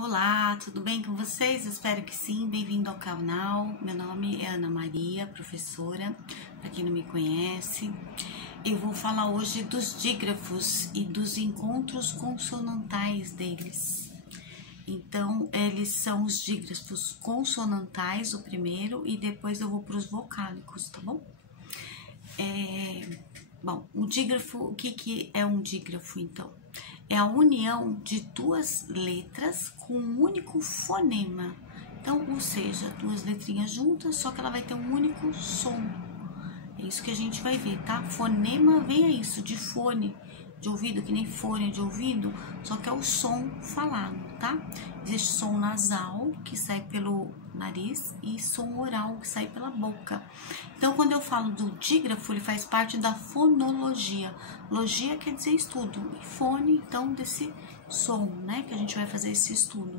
Olá, tudo bem com vocês? Espero que sim. Bem-vindo ao canal. Meu nome é Ana Maria, professora, para quem não me conhece. Eu vou falar hoje dos dígrafos e dos encontros consonantais deles. Então, eles são os dígrafos consonantais, o primeiro, e depois eu vou para os vocálicos, tá bom? Bom, o dígrafo, o que é um dígrafo, então? É a união de duas letras com um único fonema. Então, ou seja, duas letrinhas juntas, só que ela vai ter um único som. É isso que a gente vai ver, tá? Fonema vem a isso, de fone de ouvido, que nem fone de ouvido, só que é o som falado, tá? Existe som nasal, que sai pelo nariz, e som oral, que sai pela boca. Então, quando eu falo do dígrafo, ele faz parte da fonologia. Logia quer dizer estudo, e fone, então, desse som, né? Que a gente vai fazer esse estudo.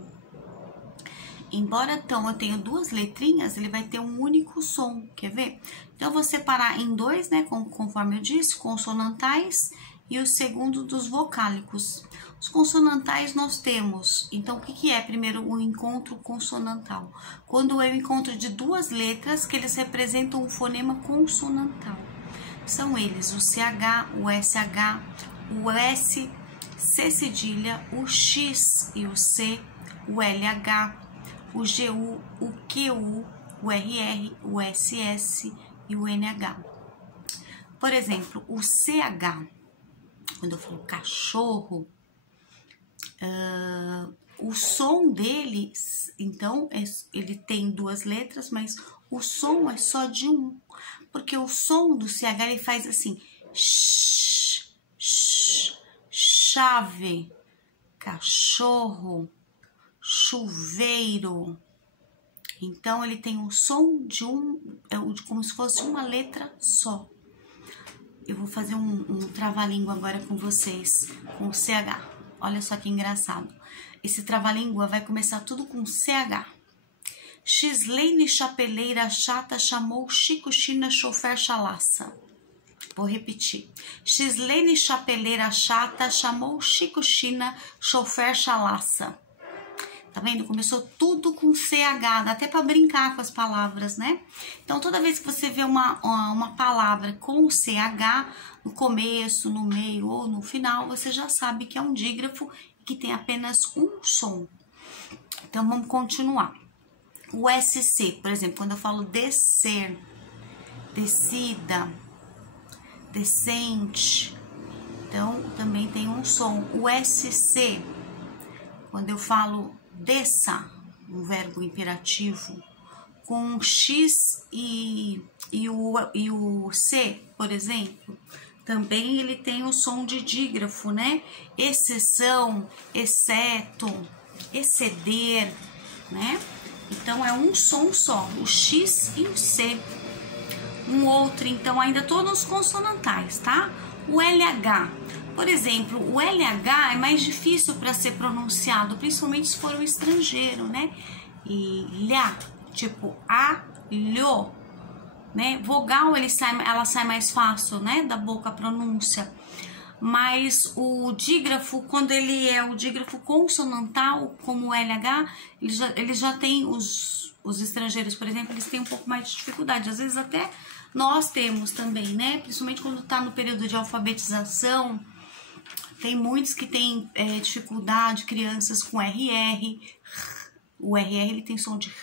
Embora, então, eu tenha duas letrinhas, ele vai ter um único som, quer ver? Então, eu vou separar em dois, né? Conforme eu disse, consonantais e o segundo dos vocálicos. Os consonantais nós temos, então o que é primeiro o encontro consonantal? Quando eu encontro de duas letras que eles representam um fonema consonantal. São eles o CH, o SH, o S, C cedilha, o X e o C, o LH, o GU, o QU, o RR, o SS e o NH. Por exemplo, o CH, quando eu falo cachorro, o som dele, então, ele tem duas letras, mas o som é só de um. Porque o som do CH, ele faz assim, sh, sh, chave, cachorro, chuveiro. Então, ele tem o som de como se fosse uma letra só. Eu vou fazer um trava-língua agora com vocês, com o CH. Olha só que engraçado. Esse trava-língua vai começar tudo com CH. Xislene chapeleira chata chamou Chico China chofer chalaça. Vou repetir. Xislene chapeleira chata chamou Chico China chofer chalaça. Tá vendo? Começou tudo com CH, dá até para brincar com as palavras, né? Então, toda vez que você vê uma palavra com CH, no começo, no meio ou no final, você já sabe que é um dígrafo e que tem apenas um som. Então, vamos continuar. O SC, por exemplo, quando eu falo descer, descida, descente, então, também tem um som. O SC, quando eu falo desça, um verbo imperativo, com X e o C, por exemplo, também ele tem o som de dígrafo, né? Exceção, exceto, exceder, né? Então, é um som só, o X e o C. Um outro, então, ainda todos consonantais, tá? O LH. Por exemplo, o LH é mais difícil para ser pronunciado, principalmente se for um estrangeiro, né? Lhá, tipo a, lho, né? Vogal, ela sai mais fácil, né? Da boca a pronúncia. Mas o dígrafo, quando ele é o dígrafo consonantal, como o LH, ele já tem os estrangeiros, por exemplo, eles têm um pouco mais de dificuldade. Às vezes até nós temos também, né? Principalmente quando está no período de alfabetização. Tem muitos que têm dificuldade, crianças com RR. O RR ele tem som de R.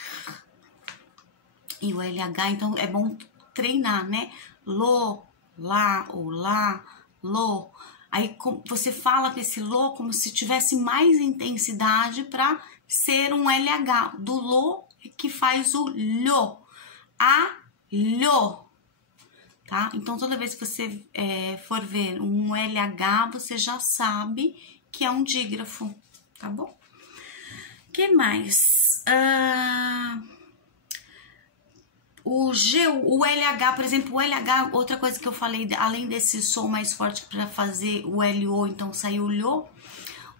E o LH, então é bom treinar, né? Lo, lá, ou lá, lo. Aí você fala para esse lo como se tivesse mais intensidade para ser um LH. Do lo que faz o lho. A, lho. Tá? Então, toda vez que você for ver um LH, você já sabe que é um dígrafo, tá bom? O que mais? O LH, por exemplo, o LH, outra coisa que eu falei, além desse som mais forte para fazer o LO, então saiu o LHO,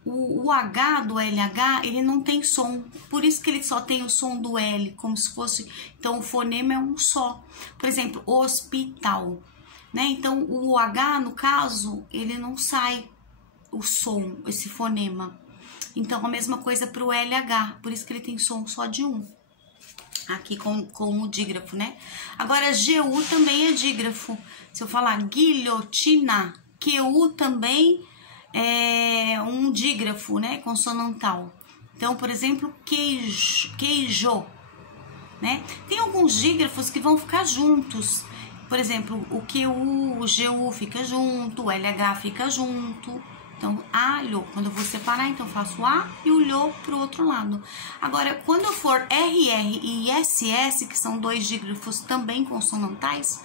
o H do LH, ele não tem som, por isso que ele só tem o som do L, como se fosse, então o fonema é um só. Por exemplo, hospital, né? Então o H, no caso, ele não sai o som, esse fonema. Então, a mesma coisa para o LH, por isso que ele tem som só de um. Aqui com o dígrafo, né? Agora, GU também é dígrafo. Se eu falar guilhotina, QU também é um dígrafo, né? Consonantal. Então, por exemplo, queijo, né? Tem alguns dígrafos que vão ficar juntos. Por exemplo, o QU, o GU fica junto, o LH fica junto. Então, alho, quando eu vou separar, então eu faço A e o lho pro outro lado. Agora, quando eu for RR e SS, que são dois dígrafos também consonantais,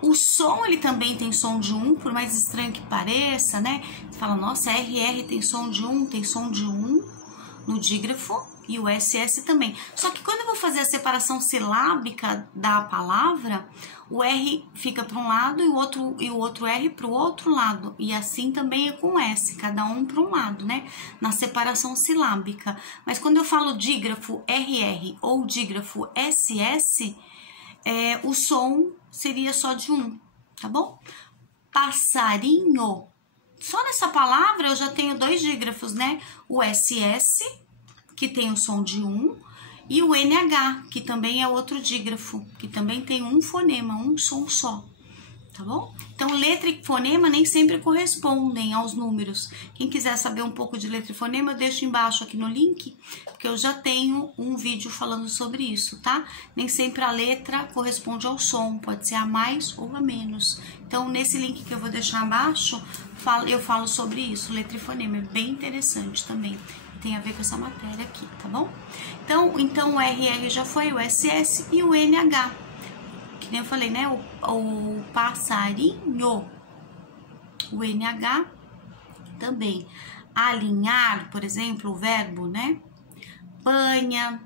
o som, ele também tem som de um, por mais estranho que pareça, né? Você fala, nossa, RR tem som de um no dígrafo e o SS também. Só que quando eu vou fazer a separação silábica da palavra, o R fica para um lado e o outro R para o outro lado. E assim também é com S, cada um para um lado, né? Na separação silábica. Mas quando eu falo dígrafo RR ou dígrafo SS, o som seria só de um, tá bom? Passarinho. Só nessa palavra eu já tenho dois dígrafos, né? O SS, que tem o som de um, e o NH, que também é outro dígrafo, que também tem um fonema, um som só, tá bom? Então, letra e fonema nem sempre correspondem aos números. Quem quiser saber um pouco de letra e fonema, eu deixo embaixo aqui no link, porque eu já tenho um vídeo falando sobre isso, tá? Nem sempre a letra corresponde ao som, pode ser a mais ou a menos. Então, nesse link que eu vou deixar abaixo, eu falo sobre isso, letra e fonema, é bem interessante também. Tem a ver com essa matéria aqui, tá bom? Então o RR já foi, o SS e o NH. Que nem eu falei, né? O passarinho. O NH também. Alinhar, por exemplo, o verbo, né? Banha,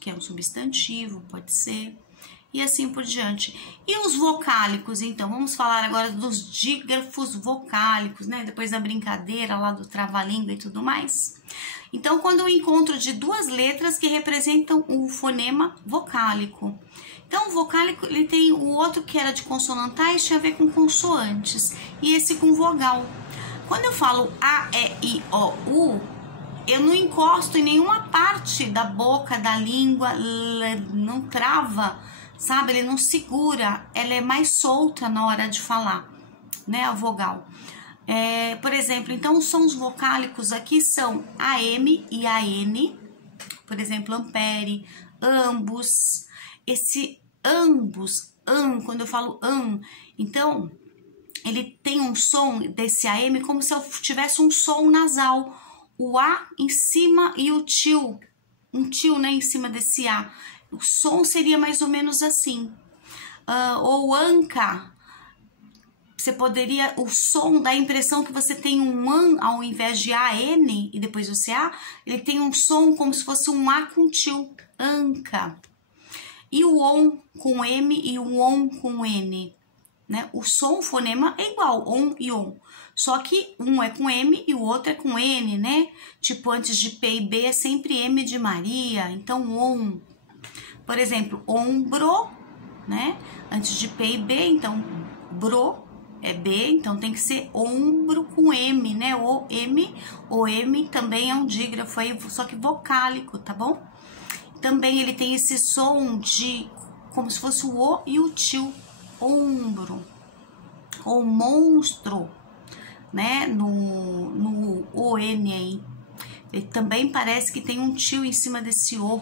que é um substantivo, pode ser. E assim por diante. E os vocálicos, então? Vamos falar agora dos dígrafos vocálicos, né? Depois da brincadeira lá do trava-língua e tudo mais. Então, quando eu encontro de duas letras que representam o fonema vocálico. Então, o vocálico, ele tem o outro que era de consonantais, tinha a ver com consoantes. E esse com vogal. Quando eu falo A, E, I, O, U, eu não encosto em nenhuma parte da boca, da língua, não trava, sabe? Ele não segura, ela é mais solta na hora de falar, né? A vogal. Por exemplo, então os sons vocálicos aqui são AM e AN, por exemplo, ampere, ambos, esse ambos, quando eu falo então ele tem um som desse AM como se eu tivesse um som nasal, o A em cima e o tio, um tio, né, em cima desse A, o som seria mais ou menos assim, ou anca. Você poderia, o som dá a impressão que você tem um an ao invés de AN e depois o CA, ele tem um som como se fosse um A com tio, anca. E o on com M e o on com N, né? O som, o fonema é igual, on e on. Só que um é com M e o outro é com N, né? Tipo, antes de P e B é sempre M de Maria, então on. Por exemplo, ombro, né? Antes de P e B, então bro. É B, então tem que ser ombro com M, né? O M também é um dígrafo aí, só que vocálico, tá bom? Também ele tem esse som de, como se fosse o O e o tio, ombro. Ou monstro, né? No ON aí. Ele também parece que tem um tio em cima desse O.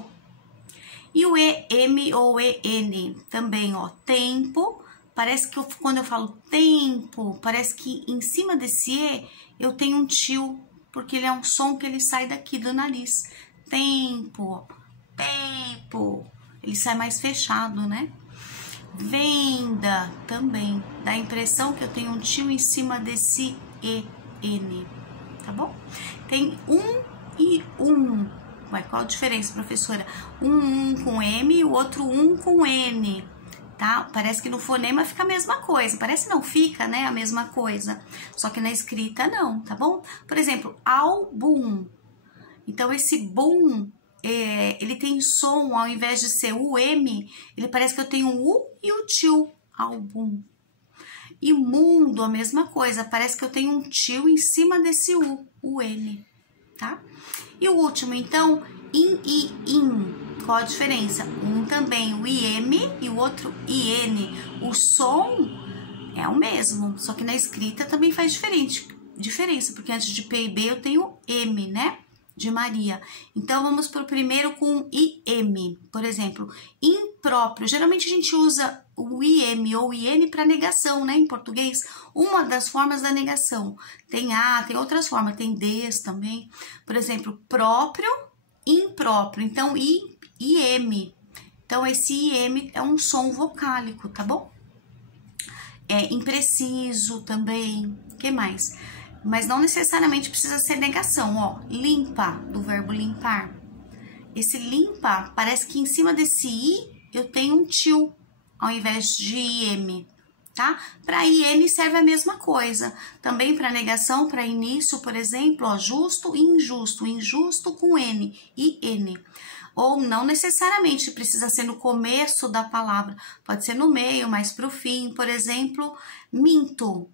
E o EM ou EN também, ó, tempo. Parece que quando eu falo tempo, parece que em cima desse E eu tenho um tio, porque ele é um som que ele sai daqui do nariz. Tempo, tempo. Ele sai mais fechado, né? Venda também. Dá a impressão que eu tenho um tio em cima desse EN, tá bom? Tem um e um. Ué, qual a diferença, professora? Um com M e o outro um com N. Tá? Parece que no fonema fica a mesma coisa. Parece não, fica, né? A mesma coisa. Só que na escrita não, tá bom? Por exemplo, álbum. Então, esse boom, ele tem som, ao invés de ser o M, ele parece que eu tenho o U e o tio. Álbum. E mundo, a mesma coisa. Parece que eu tenho um tio em cima desse U, o N, tá? E o último, então, in e in. Qual a diferença? Um também o IM e o outro IN. O som é o mesmo, só que na escrita também faz diferença, porque antes de P e B eu tenho M, né? De Maria. Então, vamos para o primeiro com IM. Por exemplo, impróprio. Geralmente a gente usa o IM ou IN para negação, né? Em português, uma das formas da negação. Tem A, tem outras formas, tem Ds também. Por exemplo, próprio, impróprio. Então, IM. Então, esse IM é um som vocálico, tá bom? Impreciso também. O que mais? Mas não necessariamente precisa ser negação, ó. Limpa, do verbo limpar. Esse limpa, parece que em cima desse I eu tenho um tio, ao invés de IM, tá? Para IN serve a mesma coisa. Também para negação, para início, por exemplo, ó, justo e injusto. Injusto com N, IN. Ou não necessariamente precisa ser no começo da palavra, pode ser no meio, mais para o fim. Por exemplo, minto,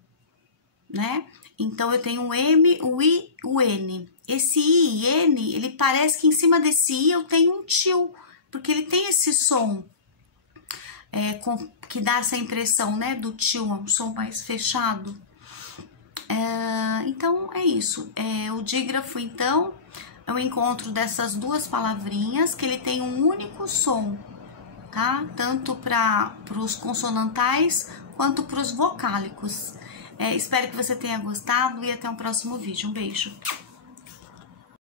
né? Então, eu tenho o M, o I, o N. Esse I e N, ele parece que em cima desse I eu tenho um tio, porque ele tem esse som que dá essa impressão, né, do tio, um som mais fechado. Então, é isso. O dígrafo, então, é o encontro dessas duas palavrinhas, que ele tem um único som, tá? Tanto para os consonantais, quanto para os vocálicos. Espero que você tenha gostado e até o próximo vídeo. Um beijo!